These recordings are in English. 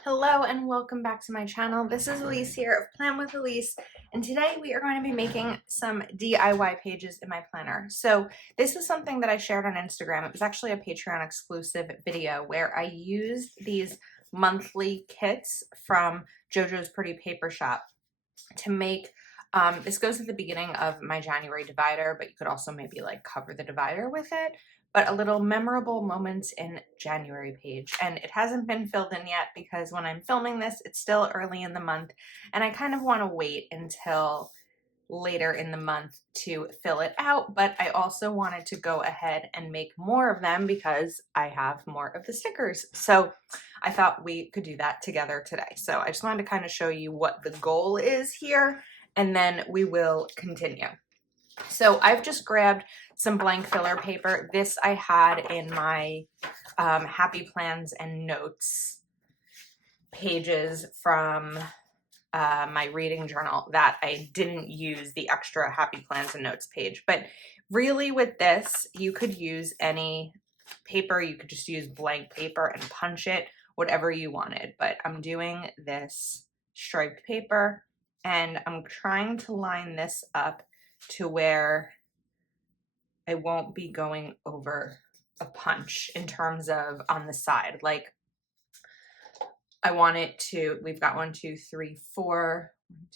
Hello and welcome back to my channel. This is Elise here of Plan with Elise, and today we are going to be making some DIY pages in my planner. So this is something that I shared on Instagram. It was actually a Patreon exclusive video where I used these monthly kits from JoJo's Pretty Paper Shop to make this goes at the beginning of my January divider, but you could also maybe like cover the divider with it, but a little memorable moments in January page. And it hasn't been filled in yet because when I'm filming this, it's still early in the month and I kind of want to wait until later in the month to fill it out, but I also wanted to go ahead and make more of them because I have more of the stickers. So I thought we could do that together today. So I just wanted to kind of show you what the goal is here, and then we will continue. So I've just grabbed some blank filler paper. This I had in my Happy Plans and Notes pages from my reading journal that I didn't use the extra Happy Plans and Notes page. But really with this, you could use any paper. You could just use blank paper and punch it, whatever you wanted. But I'm doing this striped paper and I'm trying to line this up to where I won't be going over a punch in terms of on the side. Like I want it to, we've got 1, 2, 3, 4, 1, 2,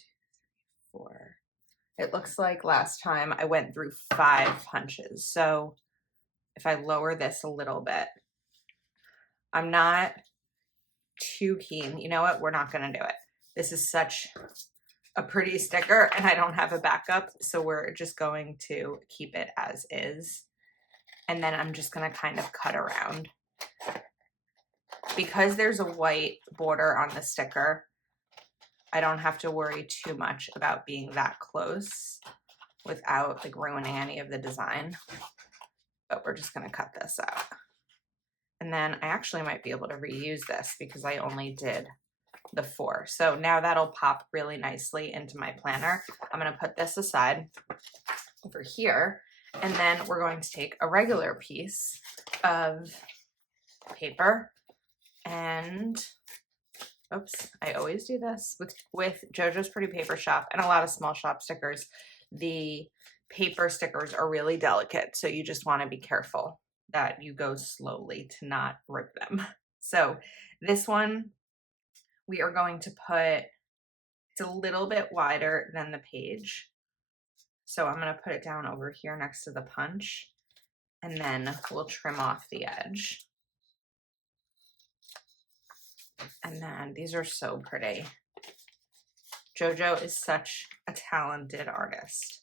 3, 4. It looks like last time I went through 5 punches. So if I lower this a little bit, I'm not too keen. You know what? We're not going to do it. This is such a pretty sticker and I don't have a backup. So we're just going to keep it as is. And then I'm just going to kind of cut around. Because there's a white border on the sticker, I don't have to worry too much about being that close without like ruining any of the design. But we're just going to cut this out. And then I actually might be able to reuse this because I only did the 4. So now that'll pop really nicely into my planner. I'm going to put this aside over here. And then we're going to take a regular piece of paper and oops, I always do this with JoJo's Pretty Paper Shop and a lot of small shop stickers. The paper stickers are really delicate, so you just want to be careful that you go slowly to not rip them. So this one, we are going to put, it's a little bit wider than the page. So I'm going to put it down over here next to the punch, and then we'll trim off the edge. And then these are so pretty. JoJo is such a talented artist.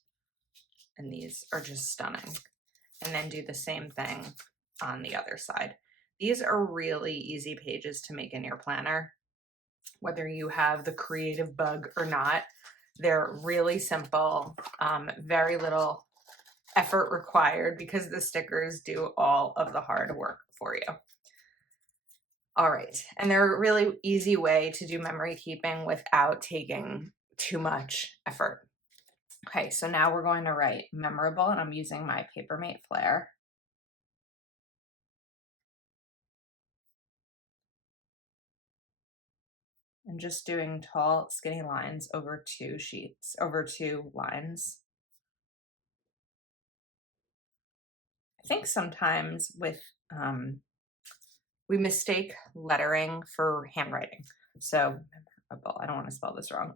And these are just stunning. And then do the same thing on the other side. These are really easy pages to make in your planner, whether you have the creative bug or not. They're really simple, very little effort required because the stickers do all of the hard work for you. All right, and they're a really easy way to do memory keeping without taking too much effort. Okay, so now we're going to write memorable, and I'm using my Papermate Flair. And just doing tall, skinny lines over 2 sheets, over 2 lines. I think sometimes with, we mistake lettering for handwriting. So, I don't want to spell this wrong.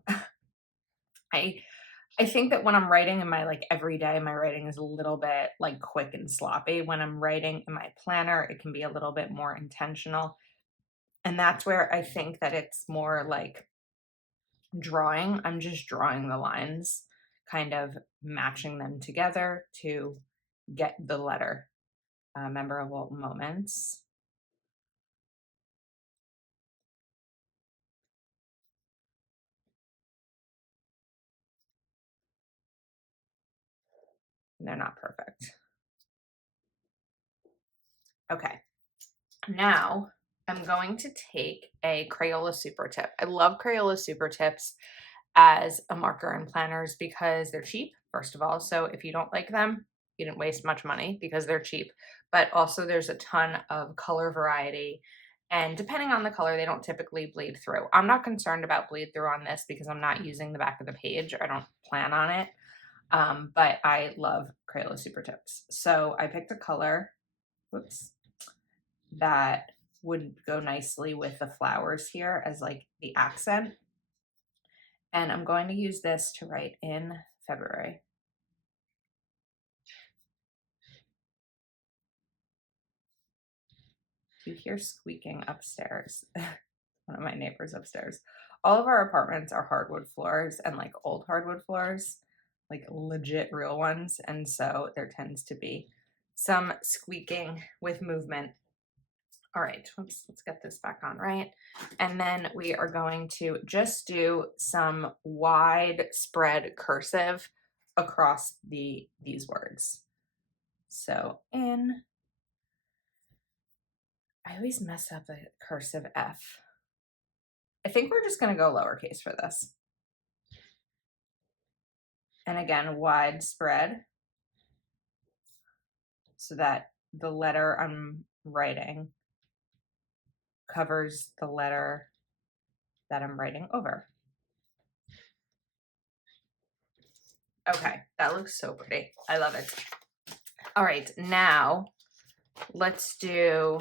I think that when I'm writing in my like everyday, my writing is a little bit like quick and sloppy. When I'm writing in my planner, it can be a little bit more intentional. And that's where I think that it's more like drawing. I'm just drawing the lines, kind of matching them together to get the letter. Memorable moments. They're not perfect. Okay, now I'm going to take a Crayola Super Tip. I love Crayola Super Tips as a marker in planners because they're cheap, first of all. So if you don't like them, you didn't waste much money because they're cheap. But also there's a ton of color variety And depending on the color, they don't typically bleed through. I'm not concerned about bleed through on this because I'm not using the back of the page. I don't plan on it. But I love Crayola Super Tips. So I picked a color, whoops, that would go nicely with the flowers here as like the accent. And I'm going to use this to write in February. You hear squeaking upstairs. One of my neighbors upstairs. All of our apartments are hardwood floors and like old hardwood floors, like legit real ones. And so there tends to be some squeaking with movement. All right, let's get this back on, right? And then we are going to just do some widespread cursive across these words. So in, I always mess up the cursive F. I think we're just going to go lowercase for this. And again, widespread so that the letter I'm writing covers the letter that I'm writing over. Okay, that looks so pretty. I love it. All right, now let's do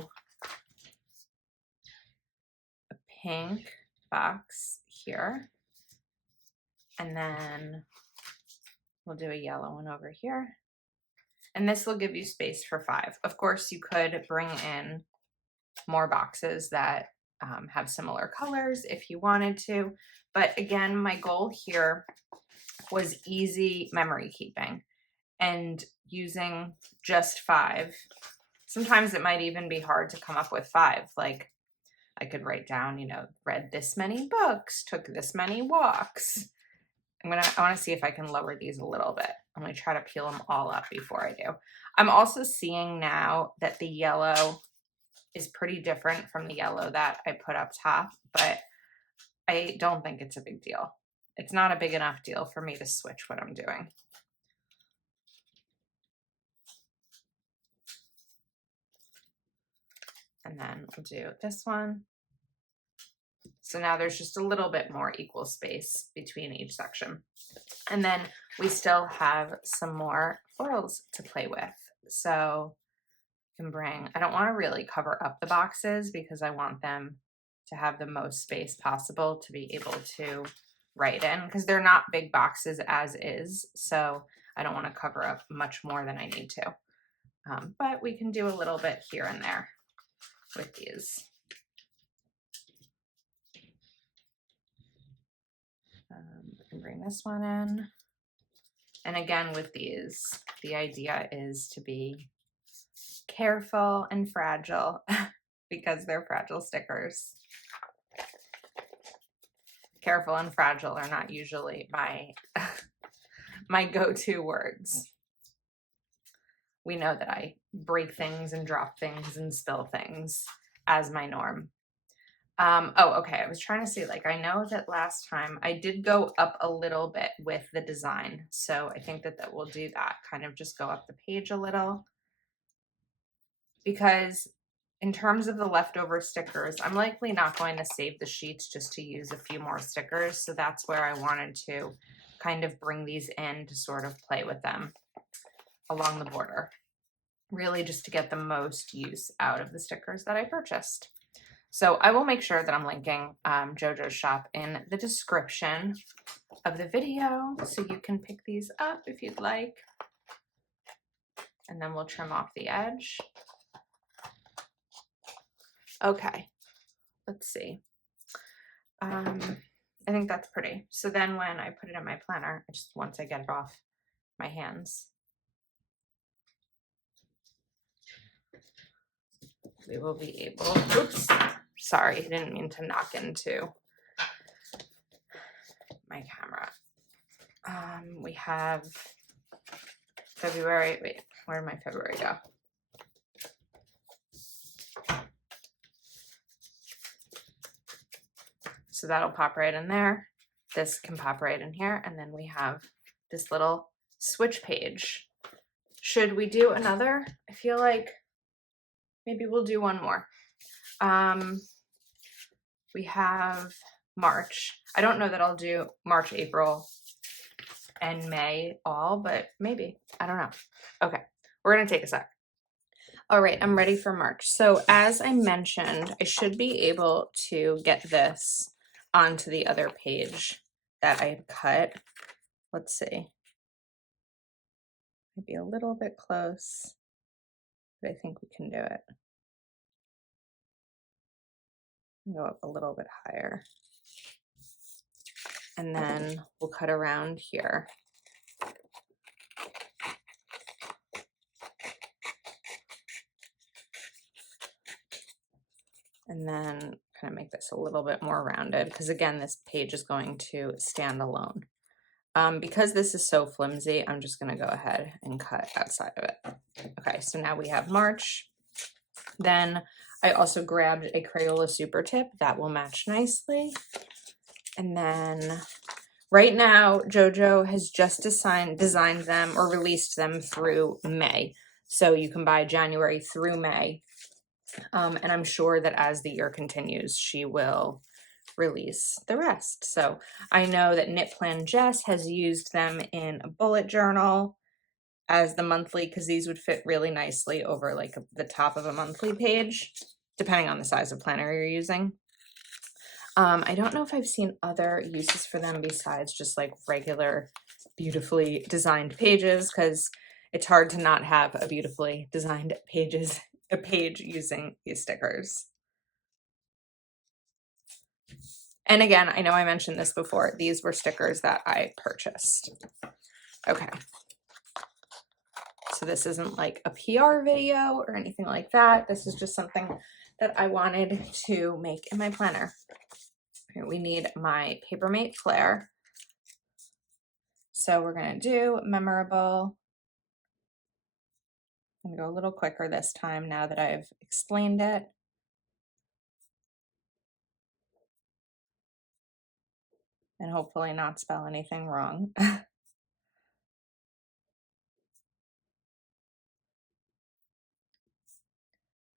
a pink box here. And then we'll do a yellow one over here. And this will give you space for 5. Of course, you could bring in more boxes that have similar colors if you wanted to. But again, my goal here was easy memory keeping and using just 5. Sometimes it might even be hard to come up with 5. Like I could write down, you know, read this many books, took this many walks. I want to see if I can lower these a little bit. I'm going to try to peel them all up before I do. I'm also seeing now that the yellow is pretty different from the yellow that I put up top, but I don't think it's a big deal. It's not a big enough deal for me to switch what I'm doing. And then we'll do this one. So now there's just a little bit more equal space between each section. And then we still have some more foils to play with. So you can bring, I don't want to really cover up the boxes because I want them to have the most space possible to be able to write in, because they're not big boxes as is. So I don't want to cover up much more than I need to. But we can do a little bit here and there with these. We can bring this one in. And again, with these, the idea is to be careful and fragile because they're fragile stickers. Careful and fragile are not usually my go-to words. We know that I break things and drop things and spill things as my norm. Oh, okay. I was trying to say, like, I know that last time I did go up a little bit with the design. So I think that we'll do that. Kind of just go up the page a little. Because in terms of the leftover stickers, I'm likely not going to save the sheets just to use a few more stickers. So that's where I wanted to kind of bring these in to sort of play with them along the border. Really just to get the most use out of the stickers that I purchased. So I will make sure that I'm linking JoJo's shop in the description of the video so you can pick these up if you'd like. And then we'll trim off the edge. Okay, let's see. I think that's pretty. So then when I put it in my planner, once I get it off my hands, we will be able, oops, sorry, I didn't mean to knock into my camera. We have February, wait, where did my February go? So that'll pop right in there. This can pop right in here. And then we have this little switch page. Should we do another? I feel like maybe we'll do one more. We have March. I don't know that I'll do March, April, and May all, but maybe. I don't know. Okay, we're gonna take a sec. All right, I'm ready for March. So as I mentioned, I should be able to get this onto the other page that I had cut. Let's see. Maybe a little bit close, but I think we can do it. Go up a little bit higher. And then we'll cut around here. And then kind of make this a little bit more rounded because again, this page is going to stand alone. Because this is so flimsy, I'm just gonna go ahead and cut outside of it. Okay, so now we have March. Then I also grabbed a Crayola Super Tip that will match nicely. And then right now, JoJo has just designed them or released them through May. So you can buy January through May. And I'm sure that as the year continues, she will release the rest. So I know that Knit Plan Jess has used them in a bullet journal as the monthly because these would fit really nicely over like the top of a monthly page, depending on the size of planner you're using. I don't know if I've seen other uses for them besides just like regular beautifully designed pages because it's hard to not have a beautifully designed page using these stickers. And again, I know I mentioned this before. These were stickers that I purchased. Okay. So this isn't like a PR video or anything like that. This is just something that I wanted to make in my planner. Okay, we need my Papermate Flare. So we're going to do Memorable. I'm going to go a little quicker this time now that I've explained it. And hopefully not spell anything wrong.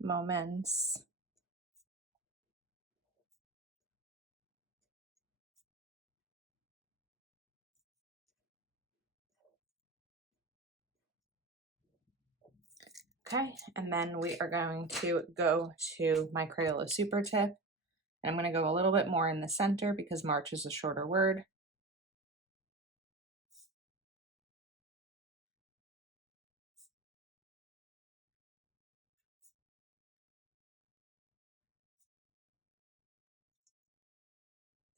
Moments. Okay, and then we are going to go to my Crayola Super Tip. And I'm going to go a little bit more in the center because March is a shorter word.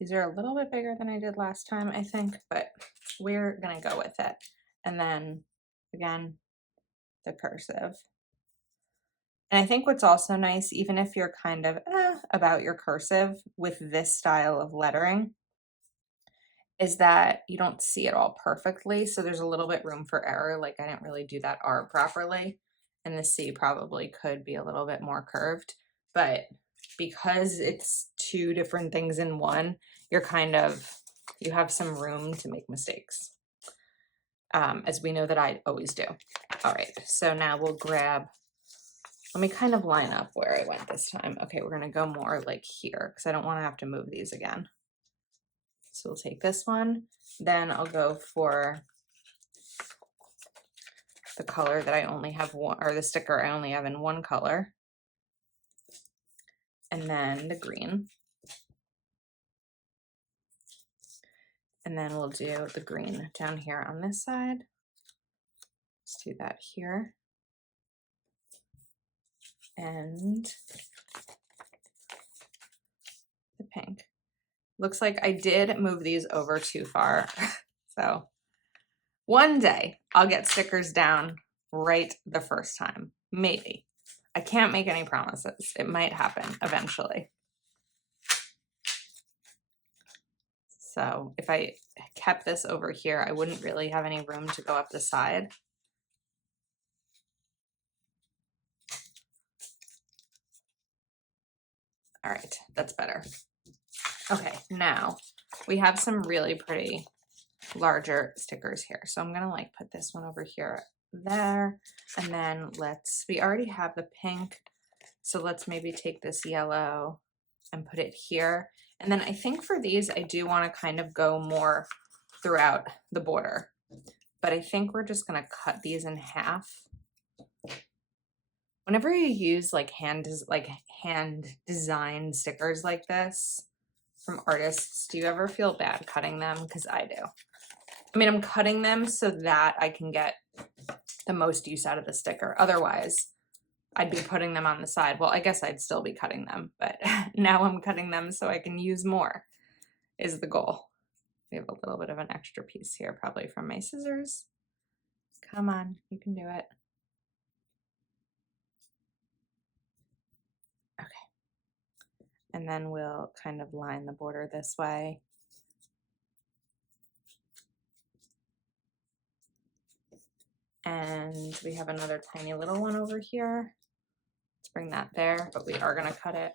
These are a little bit bigger than I did last time, I think, but we're going to go with it. And then, again, the cursive. And I think what's also nice, even if you're kind of about your cursive with this style of lettering, is that you don't see it all perfectly. So there's a little bit room for error. Like I didn't really do that R properly. And the C probably could be a little bit more curved. But because it's two different things in one, you're you have some room to make mistakes. As we know that I always do. All right, so now we'll grab, let me kind of line up where I went this time. Okay, we're gonna go more like here because I don't wanna have to move these again. So we'll take this one, then I'll go for the color that I only have one, or the sticker I only have in one color. And then the green. And then we'll do the green down here on this side. Let's do that here. And the pink. Looks like I did move these over too far. So one day I'll get stickers down right the first time. Maybe. I can't make any promises. It might happen eventually. So if I kept this over here, I wouldn't really have any room to go up the side. All right, that's better. Okay, now we have some really pretty larger stickers here. So I'm gonna like put this one over here, there, and then we already have the pink. So let's maybe take this yellow and put it here. And then I think for these, I do want to kind of go more throughout the border, but I think we're just going to cut these in half. Whenever you use like hand design stickers like this from artists, do you ever feel bad cutting them? Because I do. I mean, I'm cutting them so that I can get the most use out of the sticker. Otherwise, I'd be putting them on the side. Well, I guess I'd still be cutting them, but now I'm cutting them so I can use more is the goal. We have a little bit of an extra piece here, probably from my scissors. Come on, you can do it. Okay. And then we'll kind of line the border this way. And we have another tiny little one over here. Let's bring that there, but we are gonna cut it.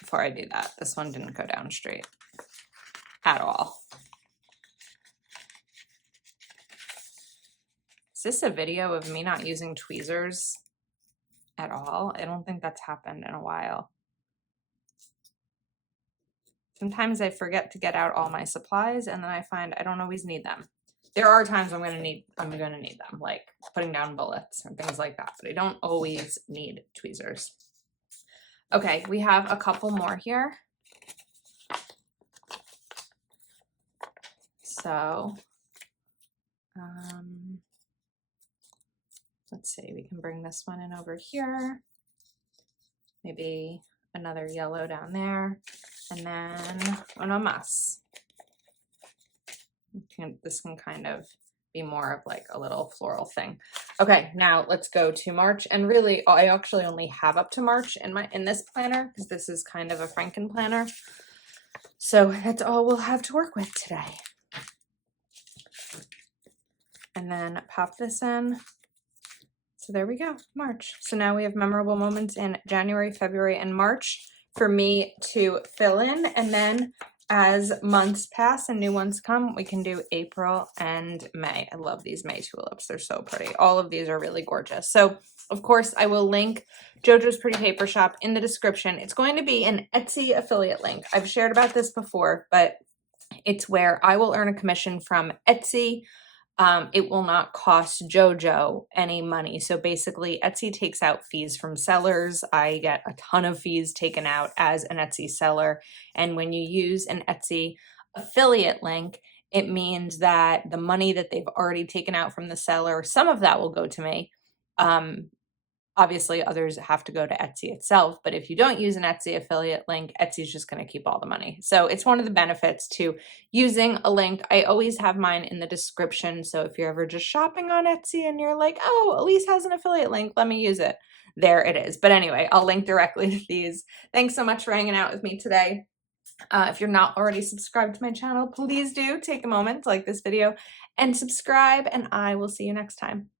Before I do that, this one didn't go down straight at all. Is this a video of me not using tweezers at all? I don't think that's happened in a while. Sometimes I forget to get out all my supplies and then I find I don't always need them. There are times I'm gonna need them, like putting down bullets and things like that, but I don't always need tweezers. Okay, we have a couple more here. So, let's see, we can bring this one in over here. Maybe another yellow down there, and then uno más. This can kind of be more of like a little floral thing. Okay, now let's go to March. And really, I actually only have up to March in this planner because this is kind of a Franken planner. So that's all we'll have to work with today. And then pop this in. So there we go, March. So now we have memorable moments in January, February, and March for me to fill in. And then as months pass and new ones come, we can do April and May. I love these May tulips. They're so pretty. All of these are really gorgeous. So of course I will link JoJo's Pretty Paper Shop in the description. It's going to be an Etsy affiliate link. I've shared about this before, but it's where I will earn a commission from Etsy. It will not cost JoJo any money. So basically Etsy takes out fees from sellers. I get a ton of fees taken out as an Etsy seller. And when you use an Etsy affiliate link, it means that the money that they've already taken out from the seller, some of that will go to me. Obviously others have to go to Etsy itself, but if you don't use an Etsy affiliate link, Etsy's just going to keep all the money. So it's one of the benefits to using a link. I always have mine in the description. So if you're ever just shopping on Etsy and you're like, oh, Elise has an affiliate link, let me use it. There it is. But anyway, I'll link directly to these. Thanks so much for hanging out with me today. If you're not already subscribed to my channel, please do take a moment to like this video and subscribe, and I will see you next time.